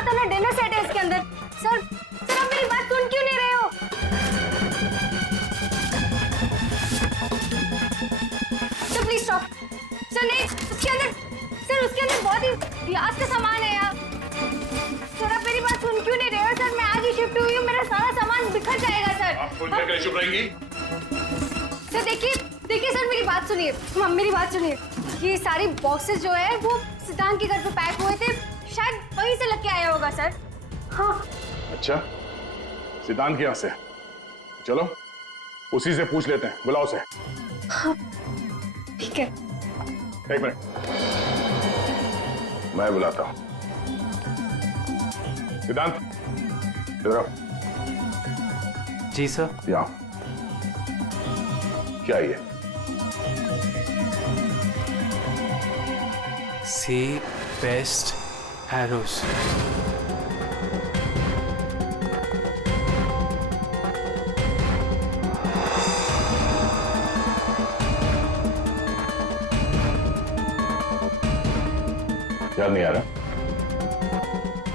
बड़ा था ना डिनर सेट है इसके अंदर। सर आप मेरी बात सुन क्यों नहीं रहे हो? Sir please stop. सर नहीं, उसके अंदर बहुत ही क्लास का सामान है यार। सर आप मेरी बात सुन क्यों नहीं रहे हो? सर मैं आज ही शिफ्ट हुई हूँ, मेरा सारा सामान बिखर जाएगा सर। आप फुल करके चुप रहेंगी? सर देखिए सर मेरी बात सुनिए, मेरी बात सुनिए। ये सारी बॉक्सेस जो है वो सिद्धांत के घर पे पैक हुए थे, शायद वहीं से लग के आया होगा सर। हाँ। अच्छा, सिद्धांत के यहाँ से? चलो उसी से पूछ लेते हैं, बुलाओ उसे। हाँ ठीक है। एक मिनट, मैं बुलाता हूँ। सिद्धांत इधर आओ। जी सर। यहाँ क्या ये? सी बेस्ट एरोस। याद नहीं आ रहा?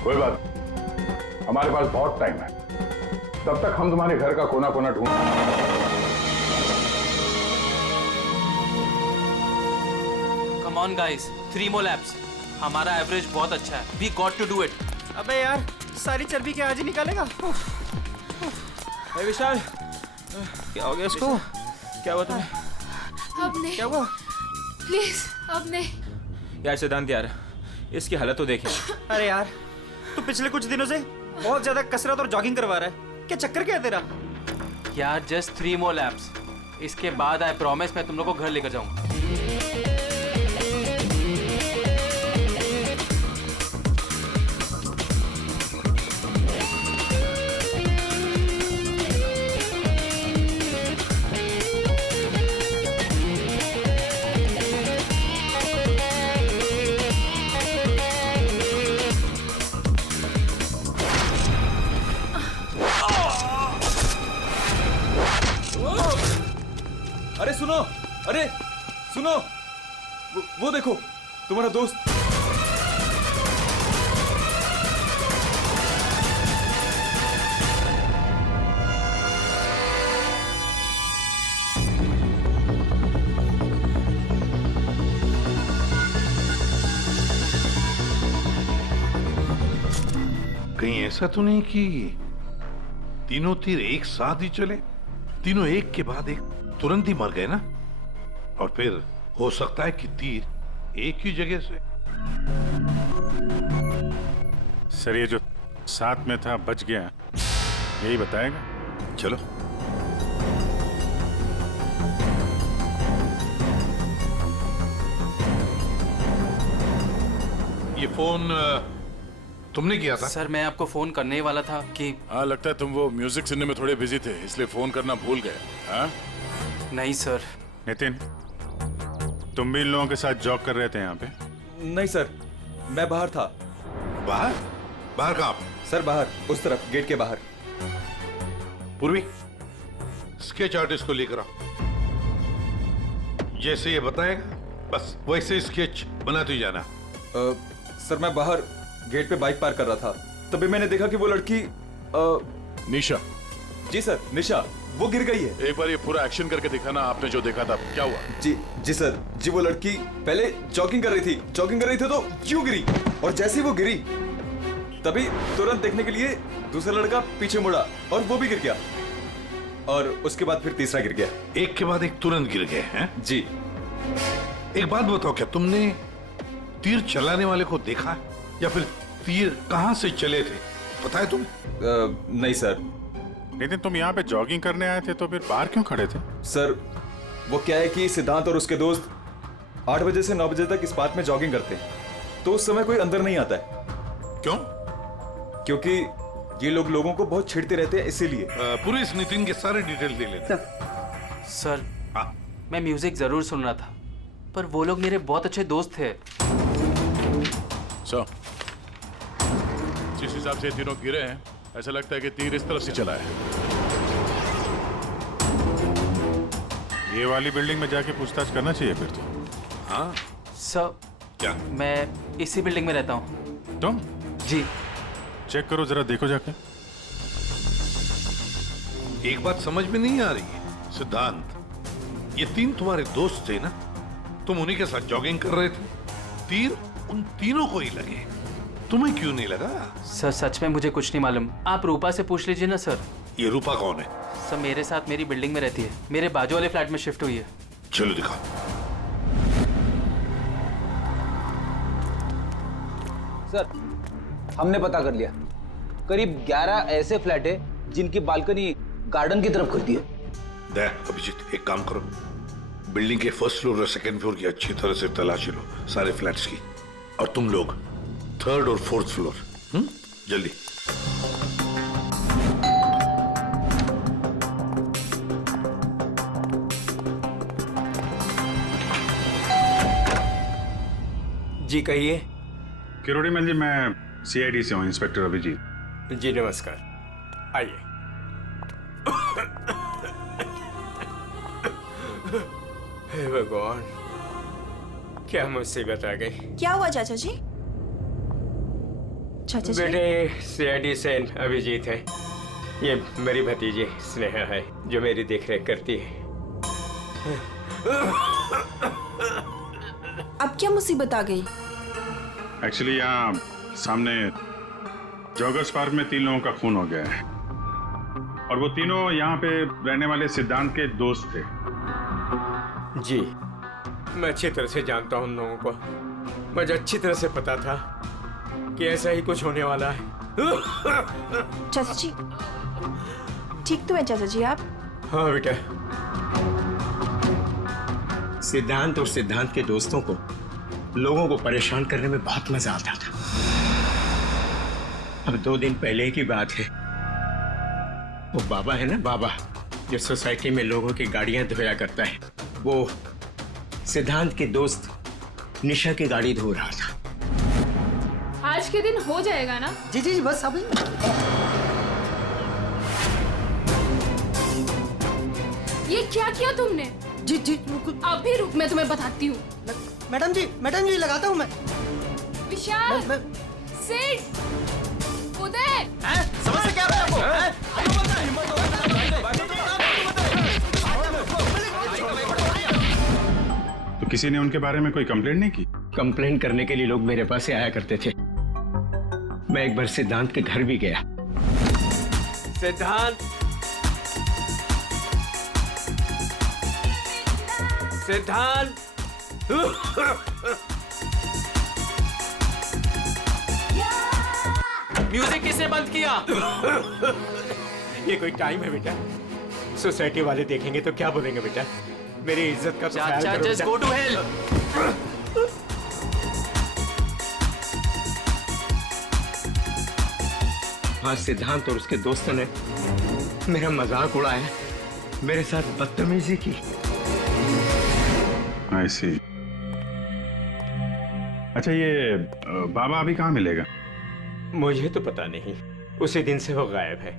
कोई बात, हमारे पास बहुत टाइम है, तब तक हम तुम्हारे घर का कोना कोना ढूंढ। Come on guys, 3 more laps। हमारा एवरेज बहुत अच्छा है। We got to do it। अबे यार, सारी चर्बी क्या आज ही निकालेगा? विशाल, क्या हो गया इसको? क्या हुआ तुम्हें? अब नहीं। क्या हुआ? प्लीज अब नहीं। यार सिद्धांत यार, इसकी हालत तो देखे। अरे यार, तू पिछले कुछ दिनों से बहुत ज्यादा कसरत और जॉगिंग करवा रहा है। क्या चक्कर क्या है तेरा? यार जस्ट 3 more laps। इसके बाद आई प्रॉमिस मैं तुम लोग को घर लेकर जाऊंगा। अरे सुनो, अरे सुनो, वो देखो तुम्हारा दोस्त। कहीं ऐसा तो नहीं कि तीनों तीर एक साथ ही चले? तीनों एक के बाद एक तुरंत ही मर गए ना? और फिर हो सकता है कि तीर एक ही जगह से। सर ये जो साथ में था बच गया, यही बताएगा। चलो। ये फोन तुमने किया था? सर मैं आपको फोन करने ही वाला था कि। हाँ लगता है तुम वो म्यूजिक सुनने में थोड़े बिजी थे, इसलिए फोन करना भूल गए। हाँ? नहीं सर। नितिन, तुम भी इन लोगों के साथ जॉब कर रहे थे यहाँ पे? नहीं सर, मैं बाहर था। बाहर? बाहर कहाँ? सर बाहर, उस तरफ, गेट के बाहर। पूर्वी, स्केच आर्टिस्ट को लेकर आओ। जैसे ये बताएगा बस वैसे स्केच बनाते ही जाना। सर मैं बाहर गेट पे बाइक पार्क कर रहा था, तभी मैंने देखा कि वो लड़की निशा। जी सर, निशा, वो गिर गई है। एक बार ये पूरा एक्शन करके दिखाना, आपने जो देखा था क्या हुआ? जी सर, जी वो लड़की पहले जॉगिंग कर रही थी तो क्यों गिरी, और जैसे ही वो गिरी तभी तुरंत देखने के लिए दूसरा लड़का पीछे मुड़ा और वो भी गिर गया, और उसके बाद फिर तीसरा गिर गया। एक के बाद एक तुरंत गिर गए हैं? जी। एक बात बताओ, क्या तुमने तीर चलाने वाले को देखा है, या फिर तीर कहां से चले थे पता है तुम्हें? नहीं सर। नितिन, तुम यहाँ पे जॉगिंग करने आए थे तो फिर बाहर क्यों खड़े थे? सर वो क्या है कि सिद्धांत और उसके दोस्त 8 बजे से 9 बजे तक इस पार्क में जॉगिंग करते हैं, तो उस समय कोई अंदर नहीं आता है। क्यों? क्योंकि ये लोग लोगों को बहुत छेड़ते रहते हैं, इसीलिए। पूरे इस नितिन के सारे डिटेल दे लेते। सर हाँ। मैं म्यूजिक जरूर सुन रहा था, पर वो लोग मेरे बहुत अच्छे दोस्त थे। सो जिस हिसाब से तीनों गिरे हैं, ऐसा लगता है कि तीर इस तरफ से चला है। ये वाली बिल्डिंग में जाके पूछताछ करना चाहिए फिर तो। हाँ। सर क्या? मैं इसी बिल्डिंग में रहता हूँ। तुम? जी। चेक करो जरा, देखो जाके। एक बात समझ में नहीं आ रही है सिद्धांत, ये 3 तुम्हारे दोस्त थे ना, तुम उन्हीं के साथ जॉगिंग कर रहे थे, तीर उन तीनों को ही लगे, तुम्हें क्यों नहीं लगा? सर सच में मुझे कुछ नहीं मालूम, आप रूपा से पूछ लीजिए ना सर। ये रूपा कौन है? सर मेरे साथ मेरी बिल्डिंग में रहती है, मेरे बाजू वाले फ्लैट में शिफ्ट हुई है। चलो दिखाओ। सर हमने पता कर लिया, करीब 11 ऐसे फ्लैट है जिनकी बालकनी गार्डन की तरफ करती है। देख अभिजीत, एक काम करो, बिल्डिंग के फर्स्ट फ्लोर और सेकंड फ्लोर की अच्छी तरह से तलाशी लो, सारे फ्लैट्स की, और तुम लोग 3rd और 4th फ्लोर, जल्दी। जी कहिए। किरोड़ी मैल जी, मैं CID से हूँ, इंस्पेक्टर अभिजीत। जी नमस्कार, आइए। हे भगवान, क्या मुसीबत आ गई। क्या हुआ चाचा जी? चाचा जी बेटे CID से अभिजीत है, ये मेरी भतीजी स्नेहा है जो मेरी देखरेख करती है। अब क्या मुसीबत आ गई? एक्चुअली यहाँ सामने जॉगर्स पार्क में 3 लोगों का खून हो गया है, और वो तीनों यहाँ पे रहने वाले सिद्धांत के दोस्त थे। जी मैं अच्छी तरह से जानता हूँ उन लोगों को, मुझे अच्छी तरह से पता था कि ऐसा ही कुछ होने वाला है। चाचा जी ठीक तो है चाचा जी आप? हाँ बेटा, सिद्धांत और सिद्धांत के दोस्तों को लोगों को परेशान करने में बहुत मजा आता था। अब 2 दिन पहले की बात है, वो बाबा है ना, बाबा जो सोसाइटी में लोगों की गाड़ियां धोया करता है, वो सिद्धांत के दोस्त निशा की गाड़ी धो रहा था। आज के दिन हो जाएगा ना? जी जी जी बस अभी। ये क्या किया तुमने? जी जी अभी रुक, मैं तुम्हें बताती हूँ। मैडम जी लगाता हूँ मैं। विशाल, सिड, उदय, समझ क्या तो किसी ने उनके बारे में कोई कंप्लेंट नहीं की? कंप्लेन करने के लिए लोग मेरे पास से आया करते थे। मैं एक बार सिद्धांत के घर भी गया। सिद्धांत, सिद्धांत, म्यूजिक किसने बंद किया? ये कोई टाइम है बेटा? सोसाइटी वाले देखेंगे तो क्या बोलेंगे बेटा? मेरी इज्जत का तो ख्याल चाचा करो जस्ट बेटा। Go to hell. हाँ, सिद्धांत और उसके दोस्तों ने मेरा मजाक उड़ाया, मेरे साथ बदतमीजी की। I see। अच्छा ये बाबा अभी कहाँ मिलेगा? मुझे तो पता नहीं, उसी दिन से वो गायब है,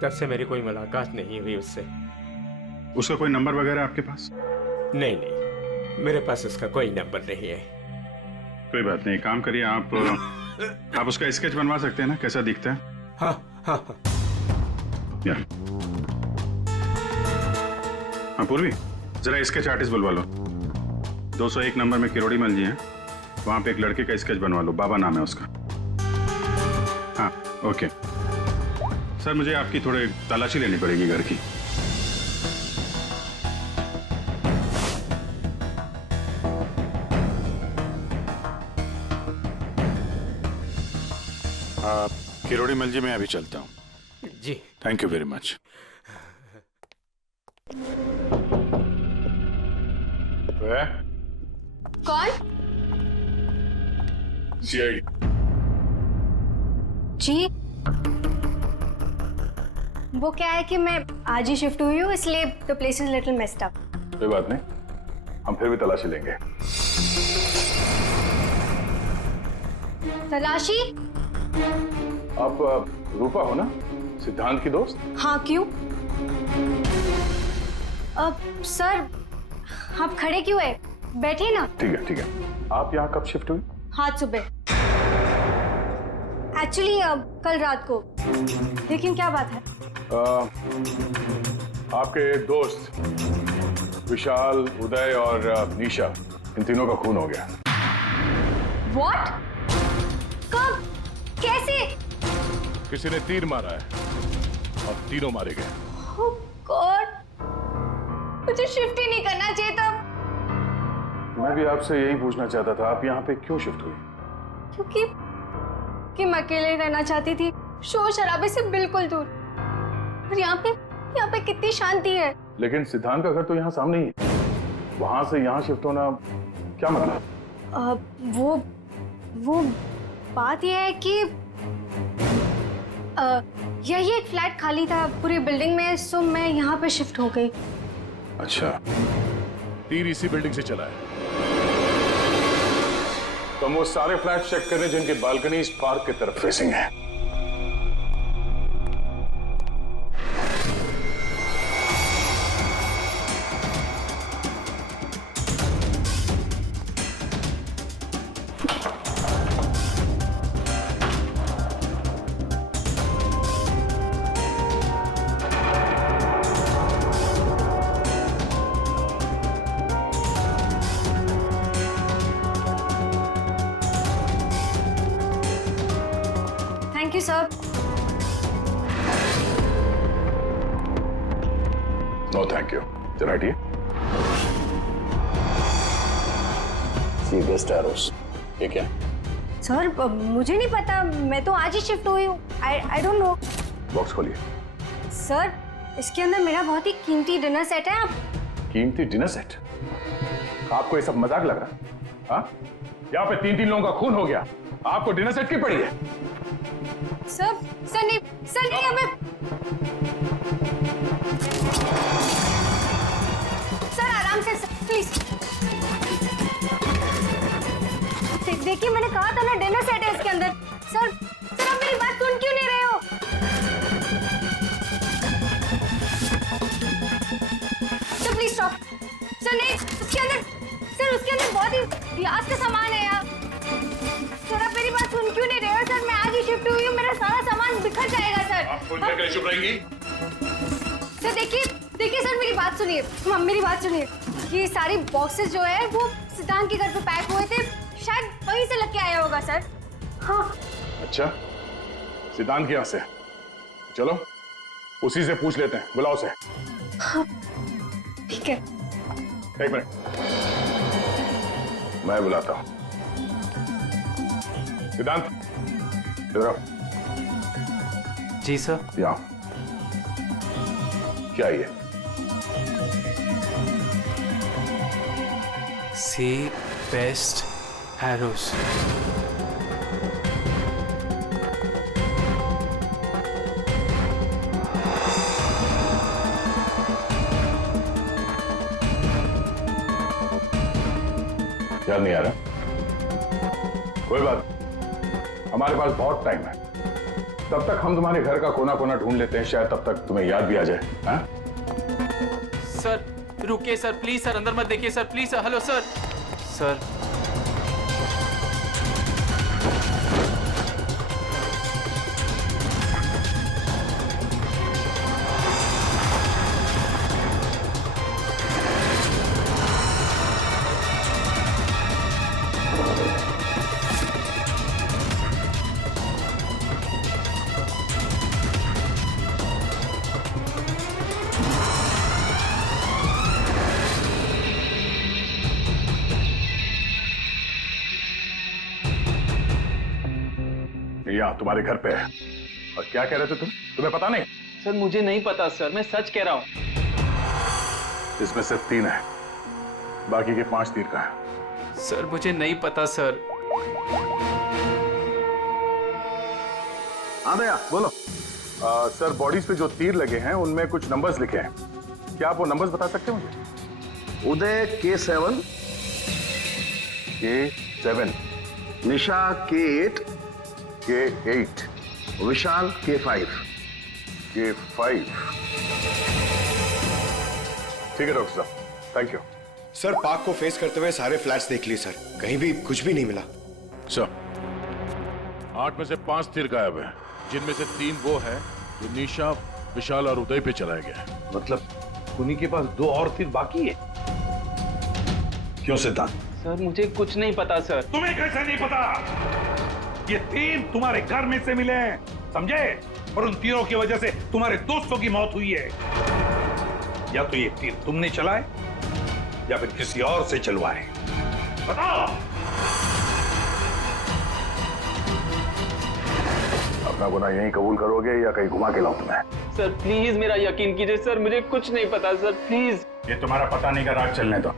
तब से मेरी कोई मुलाकात नहीं हुई उससे। उसका कोई नंबर वगैरह आपके पास? नहीं नहीं, मेरे पास उसका कोई नंबर नहीं है। कोई बात नहीं, काम करिए आप उसका स्केच बनवा सकते हैं ना, कैसा दिखता है? हाँ हाँ हाँ। या हाँ पूर्वी, जरा स्केच आर्टिस्ट बुलवा लो। 201 नंबर में किरोड़ी मल जी हैं, वहां पे एक लड़के का स्केच बनवा लो, बाबा नाम है उसका। हाँ ओके सर, मुझे आपकी थोड़ी तलाशी लेनी पड़ेगी घर की। किरोड़ी मल जी मैं अभी चलता हूँ। जी थैंक यू वेरी मच। कौन? CID। जी वो क्या है कि मैं आज ही शिफ्ट हुई हूँ, इसलिए the place is little messed up. कोई बात नहीं, हम फिर भी तलाशी लेंगे। तलाशी? आप रूपा हो ना, सिद्धांत की दोस्त? हाँ क्यों? सर आप खड़े क्यों है, बैठिए ना। ठीक है। आप यहाँ कब शिफ्ट हुई? आज सुबह। एक्चुअली कल रात को। लेकिन क्या बात है? आपके दोस्त विशाल, उदय और निशा, इन तीनों का खून हो गया। What? कब? कैसे? किसी ने तीर मारा है और तीनों मारे गए। Oh God! मुझे शिफ्ट ही नहीं करना चाहिए था। मैं भी आपसे यही पूछना चाहता था, आप यहाँ पे क्यों शिफ्ट हुई? क्योंकि मैं अकेले ही रहना चाहती थी, शोर शराबे से बिल्कुल दूर। और यहाँ पे कितनी शांति है। लेकिन सिद्धांत का घर तो यहाँ सामने ही है, वहां से यहाँ शिफ्ट होना क्या मतलब? वो बात यह है कि यही एक फ्लैट खाली था पूरी बिल्डिंग में, सो मैं यहाँ पे शिफ्ट हो गई। अच्छा, तीर इसी बिल्डिंग से चला है। तो हम वो सारे फ्लैट चेक कर रहे हैं जिनकी बालकनी इस पार्क की तरफ फेसिंग है। Thank you sir. No thank you. चलो हटिए। See best arrows. ये क्या? सर मुझे नहीं पता, मैं तो आज ही शिफ्ट हुई हूँ। I don't know. बॉक्स खोलिए। सर इसके अंदर मेरा बहुत ही कीमती डिनर सेट है। आप कीमती डिनर सेट? आपको ये सब मजाक लग रहा है? हाँ, यहाँ पे तीन लोगों का खून हो गया, आपको डिनर सेट की पड़ी है? सर नहीं हमें। सर आराम से प्लीज। देखिए मैंने कहा था ना डिनर सेट है इसके अंदर। सर आप मेरी बात सुन क्यों नहीं रहे हो? Sir please stop. सर नहीं, उसके अंदर बहुत ही ग्लास का सामान है यार। सर आप मेरी बात सुन क्यों नहीं रहे हो? सर मैं आज ही शिफ्ट हुई हूँ, मेरा सारा सामान बिखर जाएगा सर। आप फुल करके चुप रहेंगी? सर देखिए सर मेरी बात सुनिए। मेरी बात सुनिए। ये सारी बॉक्सेस जो है वो सिद्धांत के घर पे पैक हुए थे, शायद वहीं से लग के आया होगा सर। हाँ। अच्छा, सिद्धांत के यहाँ से? चलो उसी से पूछ लेते हैं, बुलाओ उसे। हाँ ठीक है। एक मिनट, मैं बुलाता हूँ। सिद्धांत इधर आओ। जी सर। यहाँ क्या ये? सी बेस्ट एरोस। याद नहीं आ रहा? कोई बात, हमारे पास बहुत टाइम है। तब तक हम तुम्हारे घर का कोना कोना ढूंढ लेते हैं, शायद तब तक तुम्हें याद भी आ जाए। हाँ? सर रुकिए सर, प्लीज सर, अंदर मत देखिए sir, please sir. Hello sir. Sir यहाँ तुम्हारे घर पे है। और क्या कह रहे थे तुम? तुम्हें पता नहीं? सर मुझे नहीं पता सर, मैं सच कह रहा हूँ। इसमें सिर्फ 3 है, बाकी के 5 तीर का है। सर मुझे नहीं पता सर। हाँ भैया बोलो। सर बॉडीज पे जो तीर लगे हैं उनमें कुछ नंबर्स लिखे हैं, क्या आप वो नंबर्स बता सकते हो मुझे? उदय K7, K7, निशा K8, K8, विशाल K5। K5। ठीक है डॉक्टर साहब, थैंक यू। सर पार्क को फेस करते हुए सारे फ्लैट्स देख लिए सर, कहीं भी कुछ भी नहीं मिला। सर 8 में से 5 तीर गायब है, जिनमें से 3 वो है जो निशा, विशाल और उदय पे चलाया गया है। मतलब उन्हीं के पास 2 और तीर बाकी है। क्यों सिद्धांत? सर मुझे कुछ नहीं पता सर। तुम्हें कैसे नहीं पता? ये तीर तुम्हारे घर में से मिले हैं, समझे? और उन तीरों की वजह से तुम्हारे दोस्तों की मौत हुई है। या तो ये तीर तुमने चलाए या फिर किसी और से चलवाए, बताओ। अपना गुनाह यहीं कबूल करोगे या कहीं घुमा के लाऊं तुम्हें? सर प्लीज मेरा यकीन कीजिए सर, मुझे कुछ नहीं पता सर, प्लीज। ये तुम्हारा पता नहीं का राज चलने दो।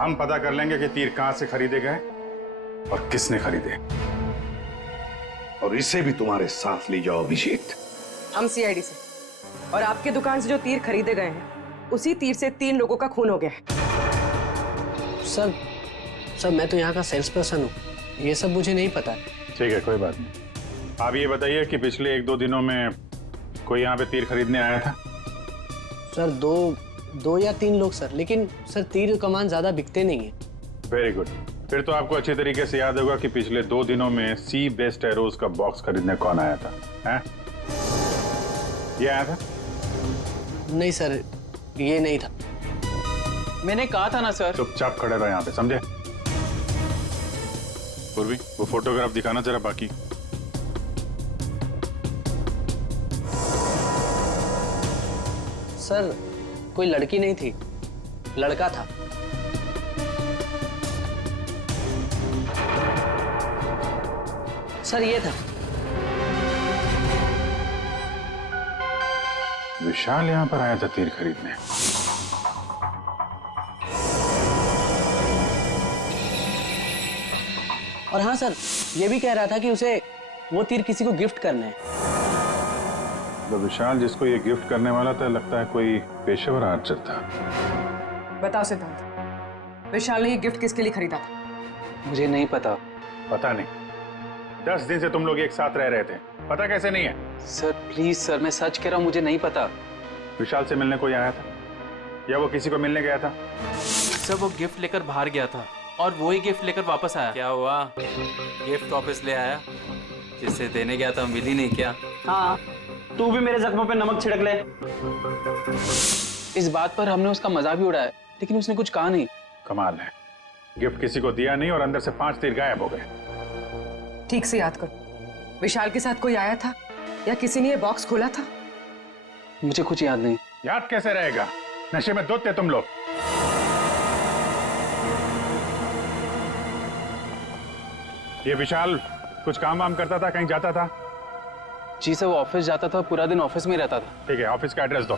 हम पता कर लेंगे कि तीर कहां से खरीदे गए और किसने खरीदे। और इसे भी तुम्हारे साथ ले जाओ अभिजीत। हम सीआईडी से, और आपके दुकान से जो तीर खरीदे गए हैं उसी तीर से 3 लोगों का खून हो गया है। सर मैं तो यहाँ का सेल्स पर्सन हूँ, ये सब मुझे नहीं पता। ठीक है, कोई बात नहीं। आप ये बताइए कि पिछले 1-2 दिनों में कोई यहाँ पे तीर खरीदने आया था? सर दो या 3 लोग सर, लेकिन सर तीर कमान ज्यादा बिकते नहीं है। Very good. फिर तो आपको अच्छे तरीके से याद होगा कि पिछले 2 दिनों में सी बेस्ट एरोज का बॉक्स खरीदने कौन आया था? हैं? ये आया था? नहीं सर, ये नहीं था। मैंने कहा था ना सर। चुपचाप खड़े रहो यहाँ पे, समझे? पूर्वी, वो फोटोग्राफ दिखाना जरा बाकी। सर कोई लड़की नहीं थी, लड़का था। सर ये था। विशाल यहाँ पर आया था तीर खरीदने। और हाँ सर, ये भी कह रहा था कि उसे वो तीर किसी को गिफ्ट करना है। तो विशाल जिसको ये गिफ्ट करने वाला था, लगता है कोई पेशेवर आर्चर था। बताओ सिद्धांत, विशाल ने ये गिफ्ट किसके लिए खरीदा था? मुझे नहीं पता। पता नहीं? 10 दिन से तुम लोग एक साथ रह रहे थे, पता कैसे नहीं है? सर प्लीज सर, मैं सच कह रहा हूँ, मुझे नहीं पता। विशाल से मिलने कोई आया था या वो किसी को मिलने गया था? सर वो गिफ्ट लेकर बाहर गया था और वो ही गिफ्ट लेकर वापस आया। क्या हुआ? गिफ्ट वापस ले आया? जिसे देने गया था मिल ही नहीं क्या? हाँ, तू भी मेरे जख्मों पे नमक छिड़क ले। इस बात पर हमने उसका मजाक भी उड़ाया, लेकिन उसने कुछ कहा नहीं। कमाल है, गिफ्ट किसी को दिया नहीं और अंदर से 5 तीर गायब हो गए। ठीक से याद करो, विशाल के साथ कोई आया था या किसी ने ये बॉक्स खोला था? मुझे कुछ याद नहीं। याद कैसे रहेगा? नशे में धुत थे तुम लोग। ये विशाल कुछ काम वाम करता था, कहीं जाता था? जी सर, वो ऑफिस जाता था, पूरा दिन ऑफिस में रहता था। ठीक है, ऑफिस का एड्रेस दो।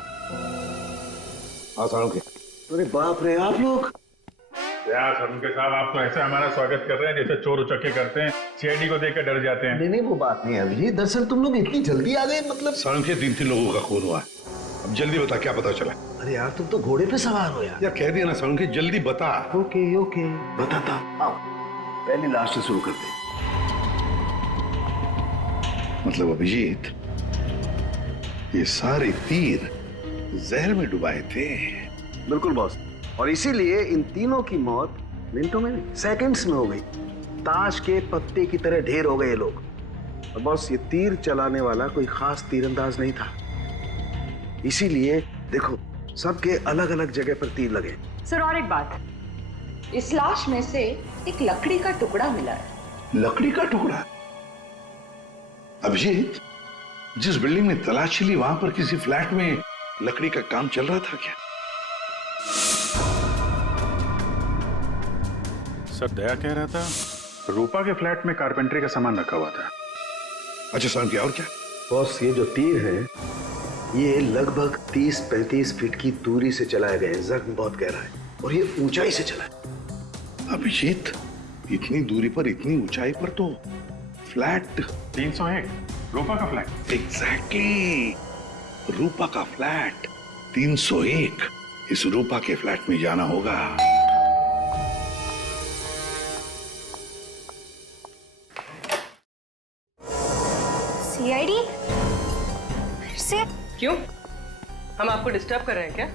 अरे बाप रे, आप लोग! यार सरुणके साहब, आप तो ऐसे हमारा स्वागत कर रहे हैं जैसे चोर उचक्के करते हैं, सीआईडी को देखकर डर जाते हैं। नहीं वो बात नहीं है अभिजीत, दरअसल तुम लोग इतनी जल्दी आ गए, मतलब सरुणके 3 लोगों का खून हुआ। अब जल्दी बता, क्या पता चला? अरे यार तुम तो घोड़े पे सवार हो यार। कह दिया ना सरुणके, जल्दी बता। ओके बताता। आओ पहले लास्ट से शुरू करते। मतलब अभिजीत, ये सारे तीर जहर में डुबाए थे। बिल्कुल बॉस, और इसीलिए इन तीनों की मौत मिनटों में नहीं, सेकंड्स में हो गई। ताश के पत्ते की तरह ढेर हो गए लोग। और बॉस, ये तीर चलाने वाला कोई खास तीरंदाज नहीं था, इसीलिए देखो सबके अलग अलग जगह पर तीर लगे। सर और एक बात, इस लाश में से एक लकड़ी का टुकड़ा मिला है। लकड़ी का टुकड़ा? अभिजीत, जिस बिल्डिंग में तलाशी ली वहां पर किसी फ्लैट में लकड़ी का काम चल रहा था क्या? सर दया कह रहा था रूपा के फ्लैट में कारपेंटरी का सामान रखा हुआ था। अच्छा सर, क्या और क्या? बॉस, ये जो तीर है ये लगभग 30-35 फीट की दूरी से चलाए गए हैं। जख्म बहुत गहरा है और ये ऊंचाई से चला है। अभिजीत, इतनी दूरी पर इतनी ऊंचाई पर तो फ्लैट 301 रूपा का फ्लैट। एग्जैक्टली, रूपा का फ्लैट 301। इस रूपा के फ्लैट में जाना होगा। सीआईडी? फिर से? क्यों, हम आपको डिस्टर्ब कर रहे हैं क्या?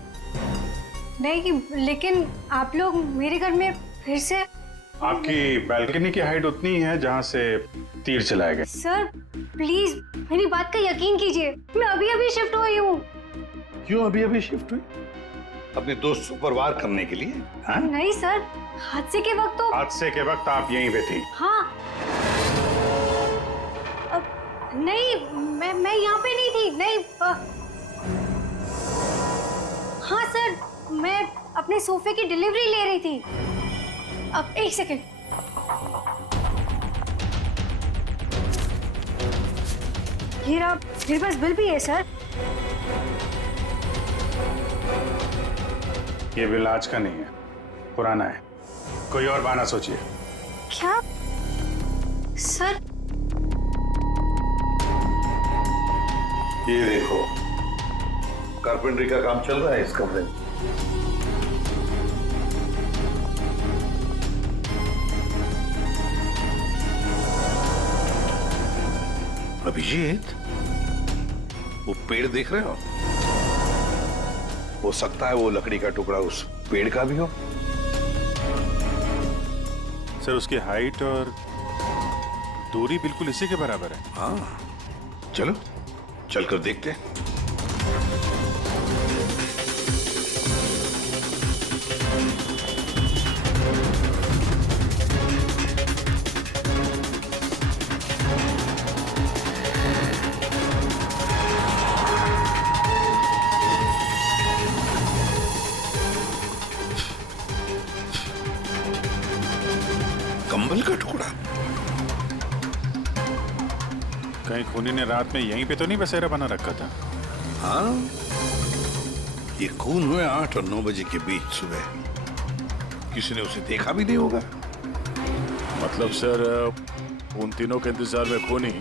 नहीं, लेकिन आप लोग मेरे घर में फिर से? आपकी बैल्कनी की हाइट उतनी है जहां से तीर चलाया गया। सर प्लीज मेरी बात का यकीन कीजिए, मैं अभी अभी शिफ्ट हुई हूँ। क्यों अभी अभी शिफ्ट हुई? अपने दोस्त को परवार करने के लिए? हाँ? नहीं सर, हादसे के वक्त तो। हादसे के वक्त आप यहीं पे थी? हाँ। नहीं, मैं यहाँ पे नहीं थी। नहीं हाँ सर, मैं अपने सोफे की डिलीवरी ले रही थी। अब एक सेकेंड। ये रहा, मेरे पास बिल भी है सर। ये बिल आज का नहीं है, पुराना है। कोई और बहाना सोचिए। क्या सर? ये देखो, कारपेंटरी का काम चल रहा है इस कमरे में। अभिजीत, वो पेड़ देख रहे हो? हो सकता है वो लकड़ी का टुकड़ा उस पेड़ का भी हो। सर उसकी हाइट और दूरी बिल्कुल इसी के बराबर है। हाँ, चलो चलकर देखते हैं। कंबल का टुकड़ा। कहीं खूनी ने रात में यहीं पे तो नहीं बसेरा बना रखा था? हाँ, ये खून हुए 8 और 9 बजे के बीच सुबह। किसी ने उसे देखा भी नहीं होगा। मतलब सर, उन तीनों के इंतजार में खूनी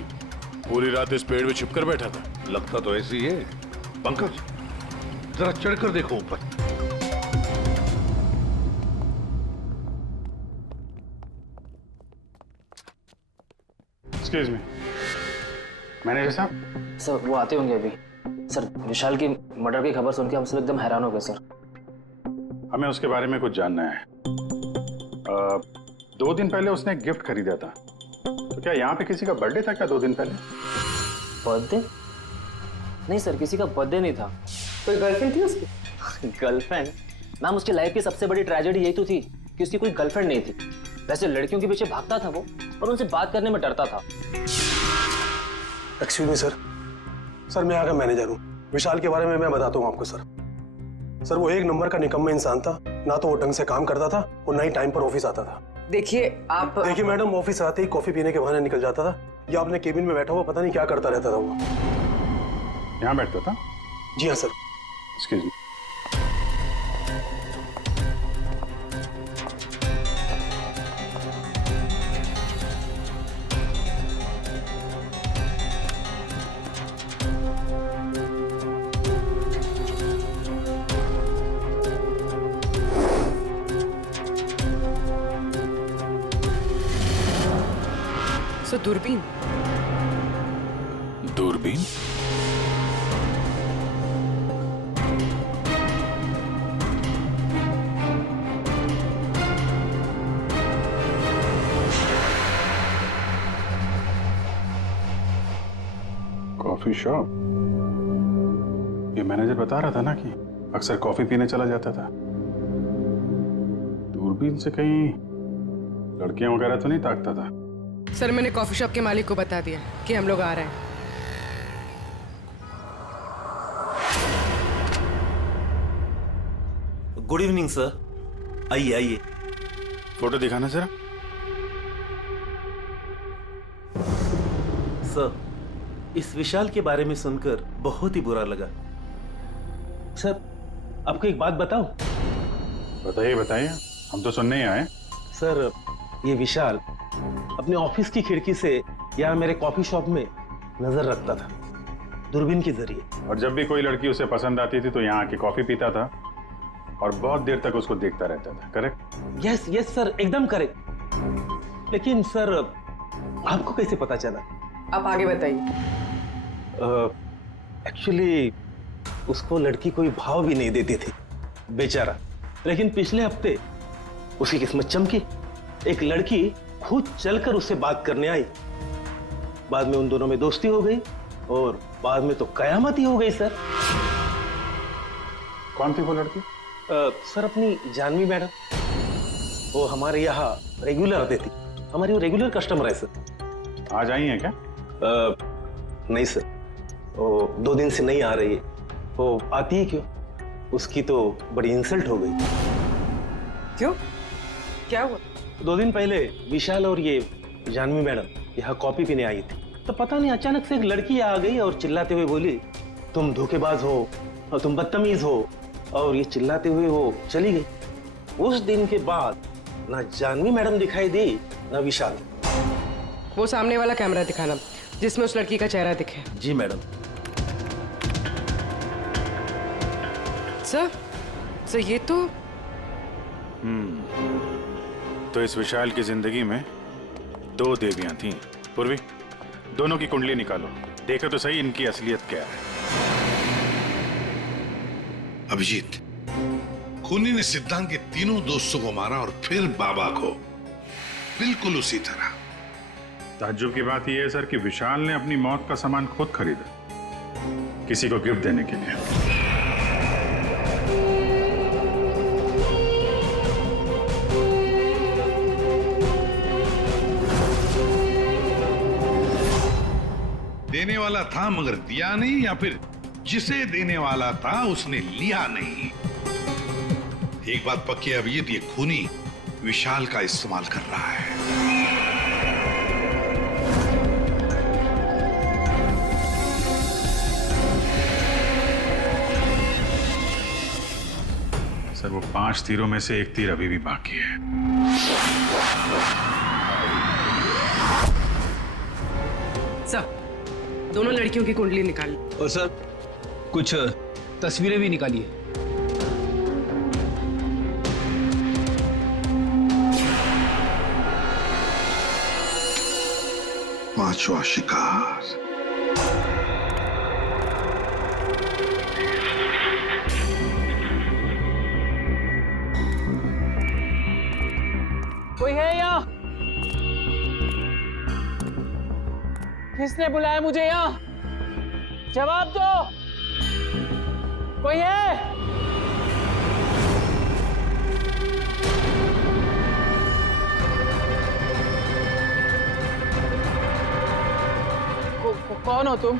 पूरी रात इस पेड़ में छिपकर बैठा था। लगता तो ऐसे ही है। पंकज, जरा चढ़कर देखो ऊपर। एक्सक्यूज मी, मैनेजर साहब। सर वो आते होंगे अभी। सर विशाल की मर्डर की खबर सुन के हम सब एकदम हैरान हो गए सर। हमें उसके बारे में कुछ जानना है। 2 दिन पहले उसने एक गिफ्ट खरीदा था, तो क्या यहाँ पे किसी का बर्थडे था क्या 2 दिन पहले? बर्थडे? नहीं सर, किसी का बर्थडे नहीं था। कोई गर्लफ्रेंड थी उसकी? गर्लफ्रेंड? मैम, उसकी लाइफ की सबसे बड़ी ट्रेजेडी यही तो थी कि उसकी कोई गर्लफ्रेंड नहीं थी। वैसे लड़कियों के पीछे भागता था वो, पर उनसे बात करने में डरता था। एक्सक्यूज मी सर, सर मैं यहाँ का मैनेजर हूँ। विशाल के बारे में मैं बताता हूँ आपको सर। सर वो एक नंबर का निकम्मा इंसान था। ना तो वो ढंग से काम करता था और ना ही टाइम पर ऑफिस आता था। देखिए आप। देखिए मैडम, ऑफिस आते ही कॉफी पीने के बहाने निकल जाता था या अपने केबिन में बैठा हुआ पता नहीं क्या करता रहता था वो। यहाँ बैठता था? जी हाँ सर। Excuse me. सो दूरबीन। दूरबीन? Coffee shop? ये मैनेजर बता रहा था ना कि अक्सर कॉफी पीने चला जाता था। दूरबीन से कहीं लड़कियां वगैरह तो नहीं ताकता था? सर मैंने कॉफी शॉप के मालिक को बता दिया कि हम लोग आ रहे हैं। गुड इवनिंग सर, आइए आइए। फोटो दिखाना जरा। सर इस विशाल के बारे में सुनकर बहुत ही बुरा लगा। सर आपको एक बात बताऊं? बताइए बताइए, हम तो सुनने ही आए। सर ये विशाल अपने ऑफिस की खिड़की से यहाँ मेरे कॉफी शॉप में नजर रखता था, दूरबीन के जरिए। और जब भी कोई लड़की उसे पसंद आती थी तो यहाँ आके कॉफी पीता था और बहुत देर तक उसको देखता रहता था। करेक्ट? यस यस सर, एकदम करेक्ट। लेकिन सर आपको कैसे पता चला? आप आगे बताइए। एक्चुअली उसको लड़की कोई भाव भी नहीं देती थी बेचारा, लेकिन पिछले हफ्ते उसकी किस्मत चमकी एक लड़की खुद चलकर उससे बात करने आई। बाद में उन दोनों में दोस्ती हो गई और बाद में तो कयामत ही हो गई सर। कौन थी वो लड़की? सर अपनी जानवी मैडम, वो हमारे यहाँ रेगुलर आती थी, हमारी वो रेगुलर कस्टमर है सर। आज आई है क्या? नहीं सर, वो 2 दिन से नहीं आ रही है। वो आती है क्यों? उसकी तो बड़ी इंसल्ट हो गई। क्यों? क्या हुआ? 2 दिन पहले विशाल और ये जानवी मैडम यहाँ कॉफी पीने आई थी, तो पता नहीं अचानक से एक लड़की आ गई और चिल्लाते हुए बोली, तुम धोखेबाज हो और तुम बदतमीज हो, और ये चिल्लाते हुए वो चली गई। उस दिन के बाद ना जानवी मैडम दिखाई दी ना विशाल। वो सामने वाला कैमरा दिखाना जिसमें उस लड़की का चेहरा दिखे। जी मैडम। सर ये तो इस विशाल की जिंदगी में 2 देवियां थीं। पूर्वी, दोनों की कुंडली निकालो, देखो तो सही इनकी असलियत क्या है। अभिजीत, खूनी ने सिद्धांत के तीनों दोस्तों को मारा और फिर बाबा को, बिल्कुल उसी तरह। ताज्जुब की बात यह है सर कि विशाल ने अपनी मौत का सामान खुद खरीदा, किसी को गिफ्ट देने के लिए। देने वाला था मगर दिया नहीं, या फिर जिसे देने वाला था उसने लिया नहीं। एक बात पक्की है अभिजीत, ये खूनी विशाल का इस्तेमाल कर रहा है। सर वो 5 तीरों में से 1 तीर अभी भी बाकी है। सर दोनों लड़कियों की कुंडली निकाली। और सर कुछ तस्वीरें भी निकालिए। पांचवा शिकार। कोई है यहाँ? किसने बुलाया मुझे यहाँ? जवाब दो। कोई है? कौन हो तुम?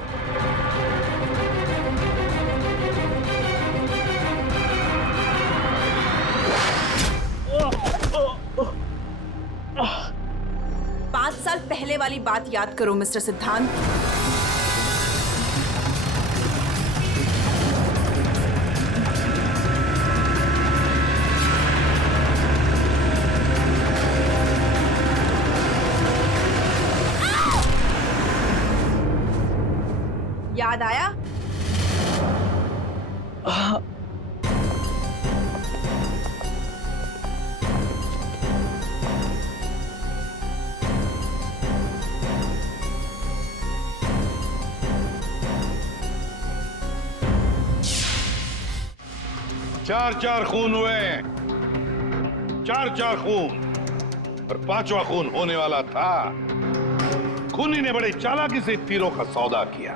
पांच साल पहले वाली बात याद करो मिस्टर सिद्धांत। याद आया? चार खून हुए, 4 खून, और 5वां खून होने वाला था। खूनी ने बड़े चालाकी से तीरों का सौदा किया,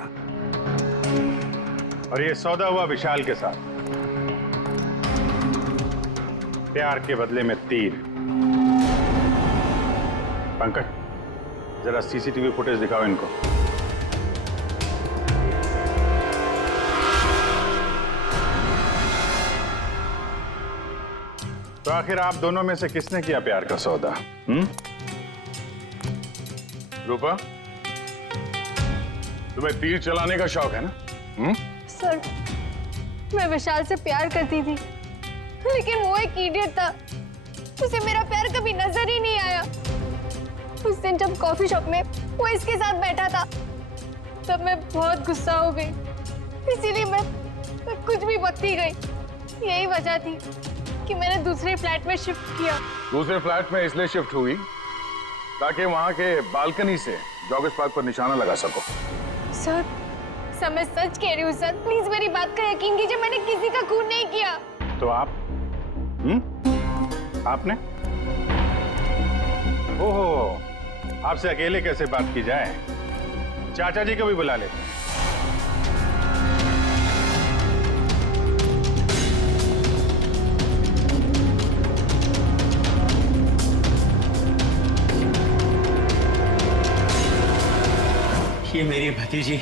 और ये सौदा हुआ विशाल के साथ। प्यार के बदले में तीर। पंकज जरा सीसीटीवी फुटेज दिखाओ इनको। तो आखिर आप दोनों में से किसने किया प्यार का सौदा? रूपा, तुम्हें तीर चलाने का शौक है ना? सर, मैं विशाल से प्यार करती थी, लेकिन वो एक इडियट था। उसे मेरा प्यार कभी नजर ही नहीं आया। उस दिन जब कॉफी शॉप में वो इसके साथ बैठा था, तब मैं बहुत गुस्सा हो गई, इसीलिए मैं कुछ भी बकती गई। यही वजह थी कि मैंने दूसरे फ्लैट में शिफ्ट किया। दूसरे फ्लैट में इसलिए शिफ्ट हुई ताकि वहां के बालकनी से जॉगर्स पार्क पर निशाना लगा सको। सर, मैं सच कह रही हूँ सर, प्लीज मेरी बात का यकीन कीजिए, मैंने किसी का खून नहीं किया। तो आप? आपने? ओहो, आपसे अकेले कैसे बात की जाए? चाचा जी को भी बुला लेते हैं। ये मेरी भतीजी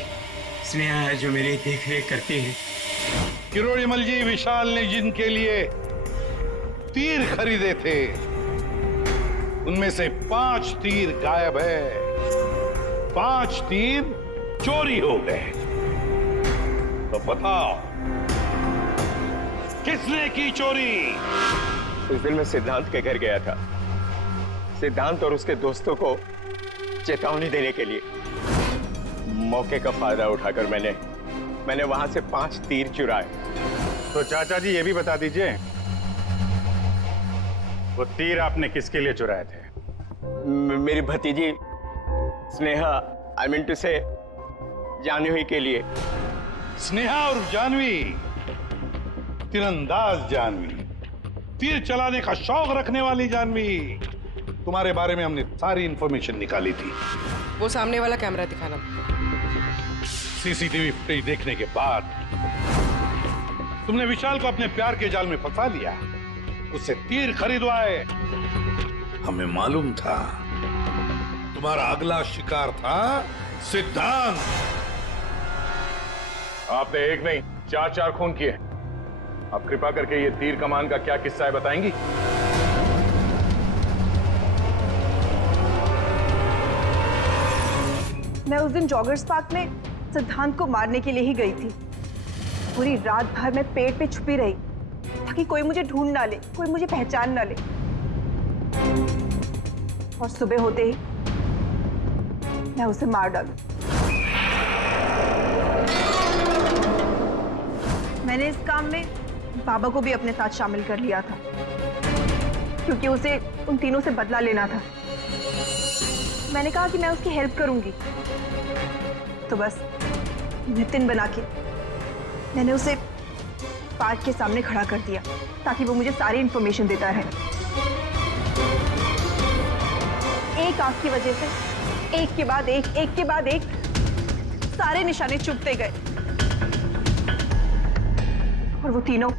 स्नेहा है जो मेरी देख रेख करती है। किरोड़ीमल जी, विशाल ने जिनके लिए तीर खरीदे थे उनमें से 5 तीर गायब है। 5 तीर चोरी हो गए। तो बताओ किसने की चोरी? उस दिन मैं सिद्धांत के घर गया था, सिद्धांत और उसके दोस्तों को चेतावनी देने के लिए। मौके का फायदा उठाकर मैंने वहां से 5 तीर चुराए। तो चाचा जी ये भी बता दीजिए, वो तीर आपने किसके लिए चुराए थे? मेरी भतीजी स्नेहा, आई मीन टू से जानवी के लिए। स्नेहा और जानवी, तीरंदाज जानवी, तीर चलाने का शौक रखने वाली जानवी। तुम्हारे बारे में हमने सारी इंफॉर्मेशन निकाली थी। वो सामने वाला कैमरा दिखाना। सीसीटीवी फुटेज देखने के बाद तुमने विशाल को अपने प्यार के जाल में फंसा लिया, उससे तीर खरीदवाए। हमें मालूम था तुम्हारा अगला शिकार था सिद्धांत। आपने एक नहीं 4 खून किए। आप कृपा करके ये तीर कमान का क्या किस्सा है बताएंगी? मैं उस दिन जॉगर्स पार्क में सिद्धांत को मारने के लिए ही गई थी। पूरी रात भर मैं पेड़ पे छुपी रही ताकि कोई मुझे ढूंढ ना ले, कोई मुझे पहचान ना ले। और सुबह होते ही मैं उसे मार डालूं। मैंने इस काम में बाबा को भी अपने साथ शामिल कर लिया था क्योंकि उसे उन तीनों से बदला लेना था। मैंने कहा कि मैं उसकी हेल्प करूंगी, तो बस नितिन बना के मैंने उसे पार्क के सामने खड़ा कर दिया ताकि वो मुझे सारी इंफॉर्मेशन देता रहे। एक आंख की वजह से एक के बाद एक सारे निशाने चुभते गए और वो तीनों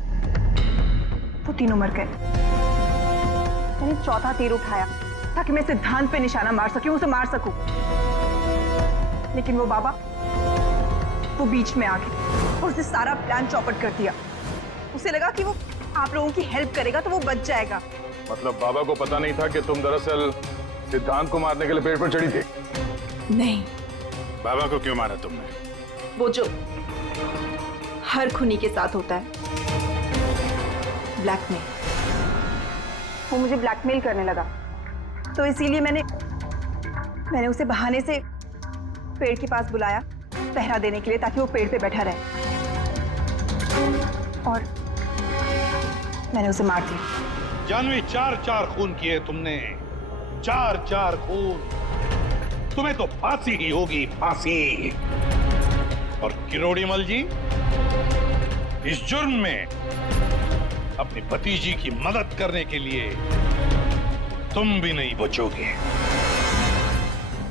मर गए। मैंने चौथा तीर उठाया ताकि मैं सिद्धांत पे निशाना मार सकूं, उसे मार सकूं। लेकिन वो बाबा वो बीच में आ गए और उसने सारा प्लान चौपट कर दिया। उसे लगा कि वो आप लोगों की हेल्प करेगा तो वो बच जाएगा। मतलब बाबा को पता नहीं था कि तुम दरअसल सिद्धांत को मारने के लिए पेड़ पर चढ़ी थी? नहीं। बाबा को क्यों मारा तुमने? वो जो हर खूनी के साथ होता है, ब्लैकमेल। वो मुझे ब्लैकमेल करने लगा, तो इसीलिए मैंने उसे बहाने से पेड़ के पास बुलाया पहरा देने के लिए ताकि वो पेड़ पे बैठा रहे, और मैंने उसे मार दिया। जानवी, 4 खून किए तुमने, 4 खून। तुम्हें तो फांसी ही होगी, फांसी। और किरोड़ीमल जी, इस जुर्म में अपनी भतीजी की मदद करने के लिए तुम भी नहीं बचोगे।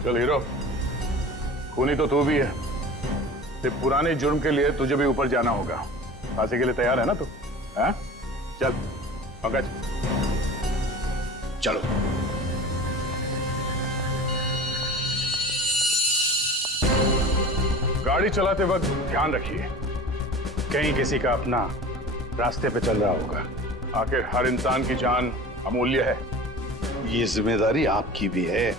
चल हीरो, खूनी तो तू भी है। सिर्फ पुराने जुर्म के लिए तुझे भी ऊपर जाना होगा। फांसी के लिए तैयार है ना तू? हाँ? चल पंकज, चलो। गाड़ी चलाते वक्त ध्यान रखिए, कहीं किसी का अपना रास्ते पे चल रहा होगा। आखिर हर इंसान की जान अमूल्य है। ये जिम्मेदारी आपकी भी है।